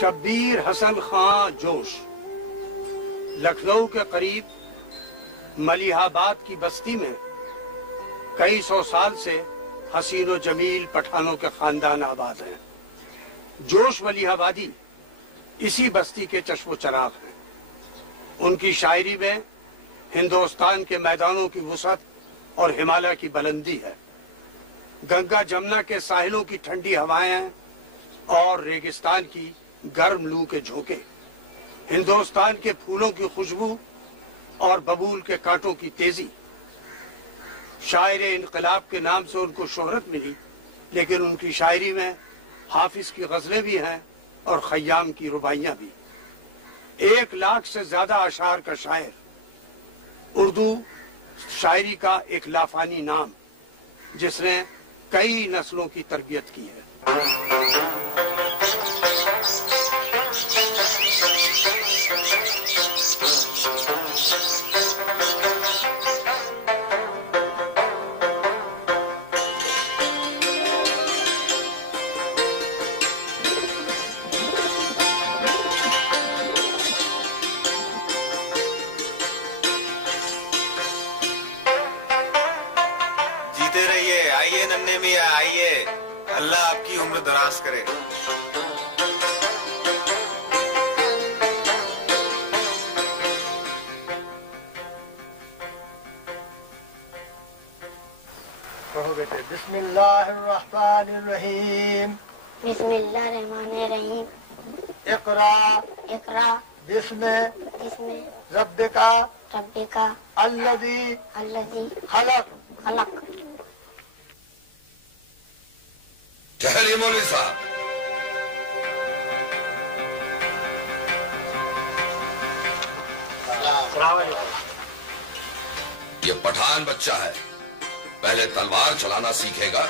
शब्बीर हसन खां जोश लखनऊ के करीब मलिहाबाद की बस्ती में कई सौ साल से हसीनो जमील पठानों के खानदान आबाद हैं। जोश मलिहाबादी इसी बस्ती के चश्मो चराग हैं। उनकी शायरी में हिंदुस्तान के मैदानों की वुसअत और हिमालय की बुलंदी है। गंगा जमुना के साहिलों की ठंडी हवाएं और रेगिस्तान की गर्म लू के झोंके, हिंदुस्तान के फूलों की खुशबू और बबूल के कांटों की तेजी। शायर इनकलाब के नाम से उनको शोहरत मिली, लेकिन उनकी शायरी में हाफिज की गजलें भी हैं और खय्याम की रुबाइयां भी। 1 लाख से ज्यादा अशार का शायर, उर्दू शायरी का एक लाफानी नाम जिसने कई नस्लों की तरबियत की है। आइए नन्हे मियां आइए, अल्लाह आपकी उम्र दराज करे। कहो बेटे। बिस्मिल्लाहिर्रहमानिर्रहीम। बिस्मिल्लाहिर्रहमानिर्रहीम। इक़रा इक़रा बिस्मे रब्बिका अल्लज़ी खलक़ ठहरिए मौलवी साहब, ये पठान बच्चा है, पहले तलवार चलाना सीखेगा,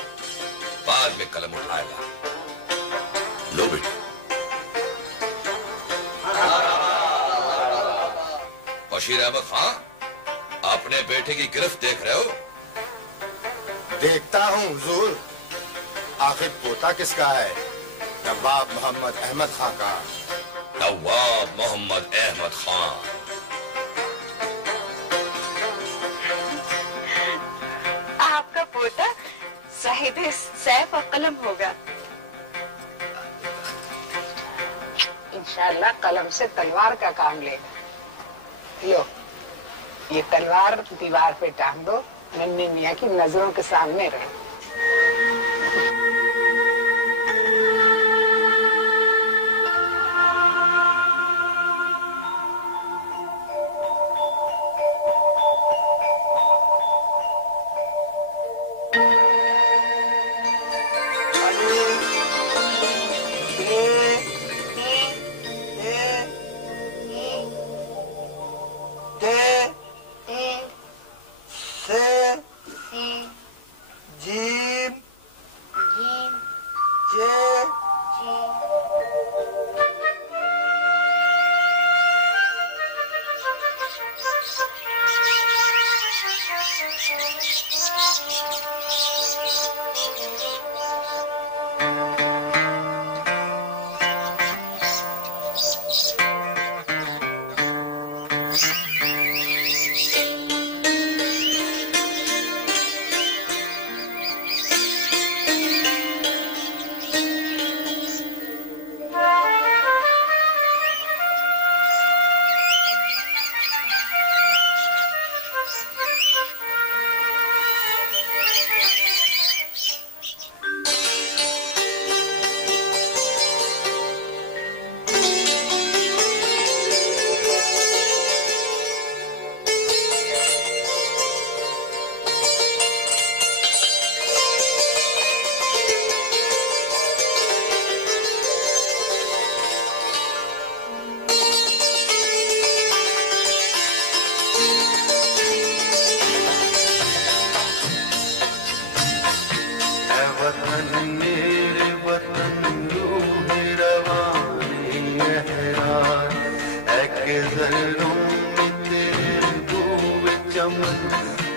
बाद में कलम उठाएगा। लो बेटे। बशीर अहमद खां, अपने बेटे की गिरफ्त देख रहे हो? देखता हूँ हुजूर। आखिर पोता किसका है? नवाब मोहम्मद अहमद खां का। नवाब मोहम्मद अहमद खां। आपका पोता साहिब सैफ और कलम होगा। इंशाअल्लाह कलम से तलवार का काम लेगा। लो, ये तलवार दीवार पे टांग दो, नन्हे मियां की नजरों के सामने रहे।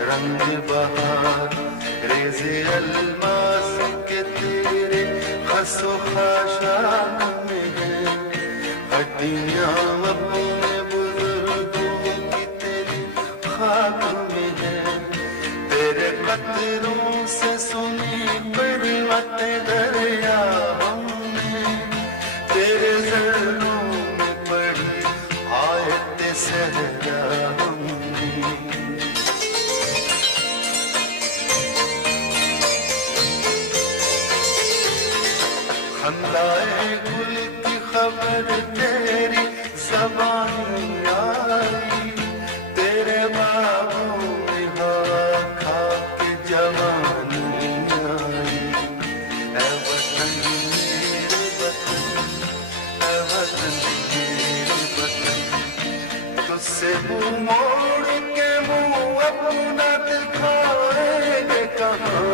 रंग बहार रेज़े अलमास के तेरे खसो खाशाक में है। नदियां अपने बुजुर्गों की तेरी खाक में है, तेरे कतरों से सुनी कलमत दरिया हमने, तेरे ज़र्रों में पड़ी आयत सहरा हमने। खंदाए गुल की खबर तेरी ज़बानी आई, तेरे बाहों में हवा खा के जवानी आई। ऐ वतन मेरे वतन, ऐ वतन मेरे वतन, तुझसे मुंह मोड़ के मुंह अपना दिखाएंगे कहाँ,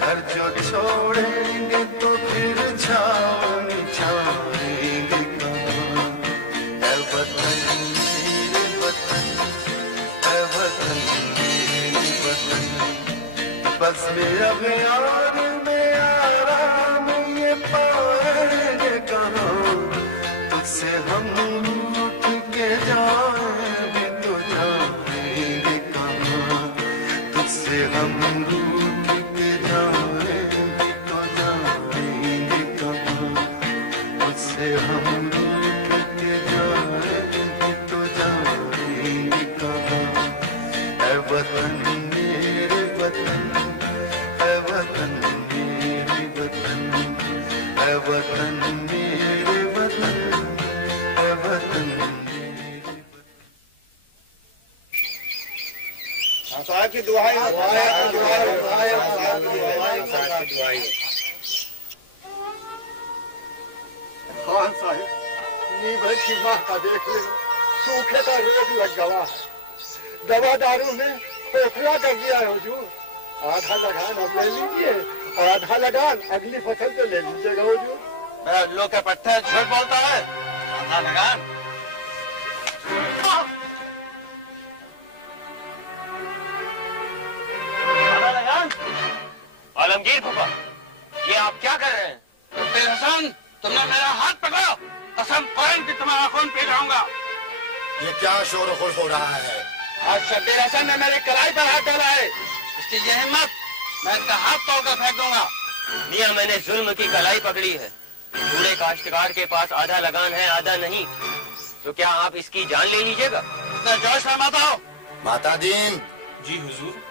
घर जो छोड़ेंगे तो फिर छावनी छाएंगे कहाँ। ऐ वतन मेरे वतन, ऐ वतन मेरे वतन, बस मेरा प्यार में आराम ये पाएंगे कहाँ, तुझसे हम रूठ के जाएं भी तो जाएंगे कहाँ, तुझसे हम रूठ के जाएं भी तो जाएंगे कहाँ, तुझसे हम रूठ के जाएं भी तो जाएंगे कहाँ। ऐ वतन मेरे वतन, ऐ वतन मेरे वतन, ऐ वतन मेरे वतन, ऐ वतन मेरे वतन। साहब की दुआएं, दुआएं, दुआएं, दुआएं, दुआएं। खान साहब, नीबे की माँ का देख ले, सूखे का रोग लग गया है, दवा दारू में खोखला कर दिया है हुजूर। आधा लगान अब ले लीजिए, आधा लगान अगली फसल पे ले लीजिएगा हुजूर। लोग के पट्टे झूठ बोलता है, आधा लगान। आधा लगान। आलमगीर फूफा, ये आप क्या कर रहे हैं? शब्बीर हसन, तुमने मेरा हाथ पकड़ा, कसम फौरन की तुम्हारा खून पी जाऊंगा। ये क्या शोर गुल हो रहा है? आज शब्बीर हसन ने मेरी कलाई पर हाथ डाला है, इसकी ये हिम्मत, मैं इसका हाथ तोड़कर फेंक दूंगा। मियां, मैंने जुल्म की कलाई पकड़ी है। बूढ़े काश्तकार के पास आधा लगान है, आधा नहीं, तो क्या आप इसकी जान ले लीजिएगा? मैं जोश में मत आओ। माता दीन, जी हुजूर।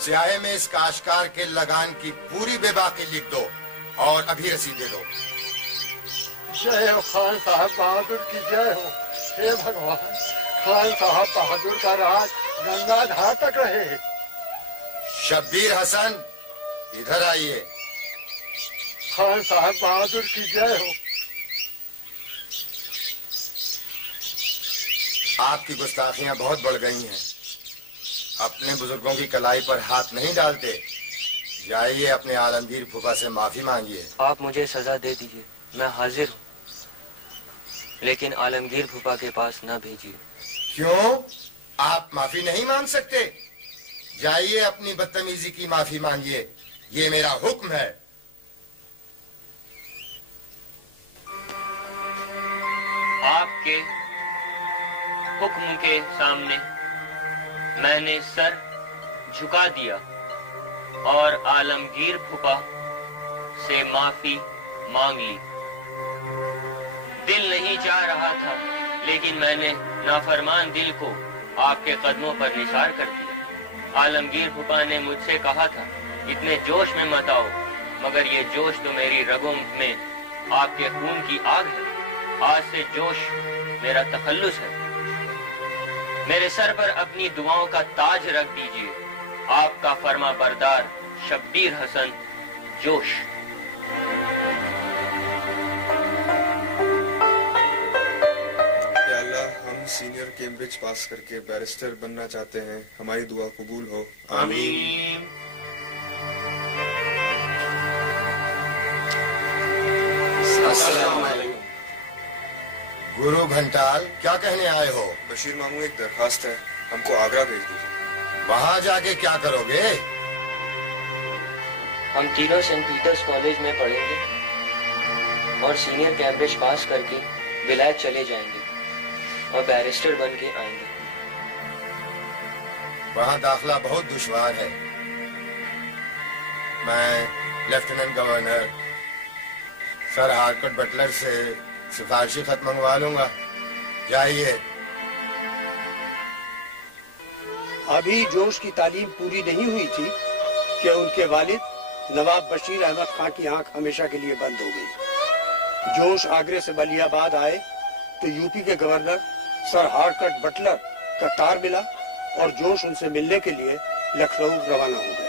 स्याहे में इस काश्तकार के लगान की पूरी बेबाकी लिख दो और अभी रसीद दे दो। जय हो खान साहब बहादुर की जय हो। हे भगवान, खान साहब बहादुर का राज गंगा धार तक रहे। शब्बीर हसन, इधर आइए। खान साहब बहादुर की जय हो। आपकी गुस्ताखियां बहुत बढ़ गई हैं। अपने बुजुर्गों की कलाई पर हाथ नहीं डालते। जाइए अपने आलमगीर फूफा से माफी मांगिए। आप मुझे सजा दे दीजिए, मैं हाजिर हूँ, लेकिन आलमगीर फूफा के पास न भेजिए। क्यों? आप माफी नहीं मांग सकते? जाइए अपनी बदतमीजी की माफी मांगिए, ये मेरा हुक्म है। आपके हुक्म के सामने मैंने सर झुका दिया और आलमगीर फूफा से माफी मांग ली। दिल नहीं चाह रहा था, लेकिन मैंने नाफरमान दिल को आपके कदमों पर निसार कर दिया। आलमगीर फूफा ने मुझसे कहा था, इतने जोश में मत आओ, मगर ये जोश तो मेरी रगों में आपके खून की आग है। आज से जोश मेरा तखल्लुस है। मेरे सर पर अपनी दुआओं का ताज रख दीजिए। आपका फरमा बरदार शब्बीर हसन, जोश। या अल्लाह, हम सीनियर कैम्ब्रिज पास करके बैरिस्टर बनना चाहते हैं, हमारी दुआ कबूल हो। आमीन। अस्सलाम वालेकुम। गुरु घंटाल, क्या कहने आए हो? बशीर मामू, एक दरखास्त है, हमको आगरा भेज दीजिए। वहाँ जाके क्या करोगे? हम तीनों सेंट पीटर्स कॉलेज में पढ़ेंगे और सीनियर कैम्ब्रिज पास करके विलायत चले जाएंगे और बैरिस्टर बन के आएंगे। वहाँ दाखिला बहुत दुश्वार है। मैं लेफ्टिनेंट गवर्नर सर हार्कट बटलर से सिफारिशी खत मंगवा लूंगा। जाइए। अभी जोश की तालीम पूरी नहीं हुई थी कि उनके वालिद नवाब बशीर अहमद खां की आंख हमेशा के लिए बंद हो गई। जोश आगरे से मलिहाबाद आए तो यूपी के गवर्नर सर हार्कट बटलर का तार मिला और जोश उनसे मिलने के लिए लखनऊ रवाना हो गए।